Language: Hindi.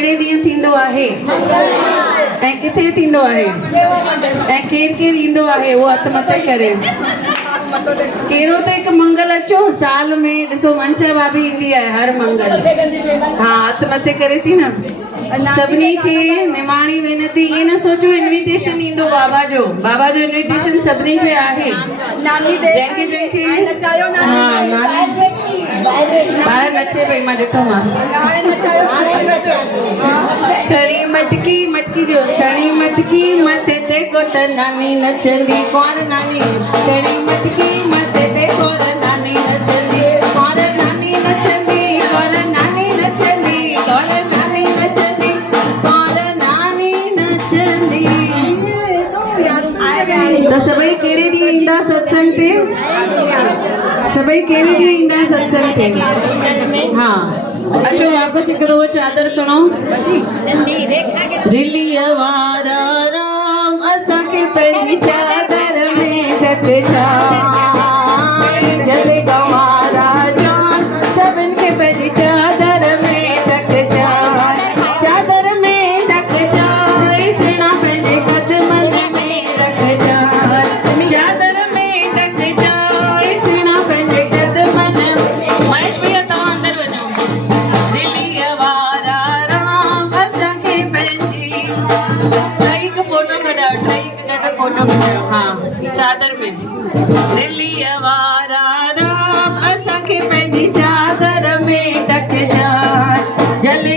कहिड़े ॾींहुं थींदो आहे ऐं किथे थींदो आहे ऐं केरु केरु ईंदो आहे उहो हथ मथे करे। कहिड़ो त हिकु मंगल अचो साल में ॾिसो मंचा भाभी ईंदी आहे हर मंगल। हा हथ मथे करे थी न सभिनी खे निमाणी वेनती। ये न सोचो इनविटेशन ईंदो बाबा जो इनविटेशन सभिनी खे आहे। जंहिंखे जंहिंखे हा नानी ॿाहिरि नचे पई मां ॾिठोमांसि। खणी मटकी मटकी ॾियोसि खणी मटकी मथे ते कोट नानी नचंदी कौर नानी खणी मटकी मथे ते कोर नानी नचंदी कौर नानी नचंदी कौर नानी नचंदी कौर नानी नचंदी कौर नानी नचंदी। त सभई कहिड़े ॾींहुं ईंदा सत्संग ते सभई कहिड़े ॾींहुं ईंदा सत्संग ते। हा अचो वापसि हिकु दफ़ो चादर खणो। दिल्लीअ वारा राम असांखे पंहिंजी चादर में ढकजा जॾहिं गवारा जान सभिनि खे पंहिंजी चादर में ढकजा चादर में ढकजा सुहिणा पंहिंजे कदमनि में रखजा चादर में ढकजा सुहिणा पंहिंजे कदमनि। महेश भैया तव्हां अंदरि वञो। दिल्लीअ वारा राम असांखे पंहिंजी टई फोटो कढायो फोटो कढायो। हा चादर में दिल्लीअ वारा राम असांखे पंहिंजी चादर में ढकजा जले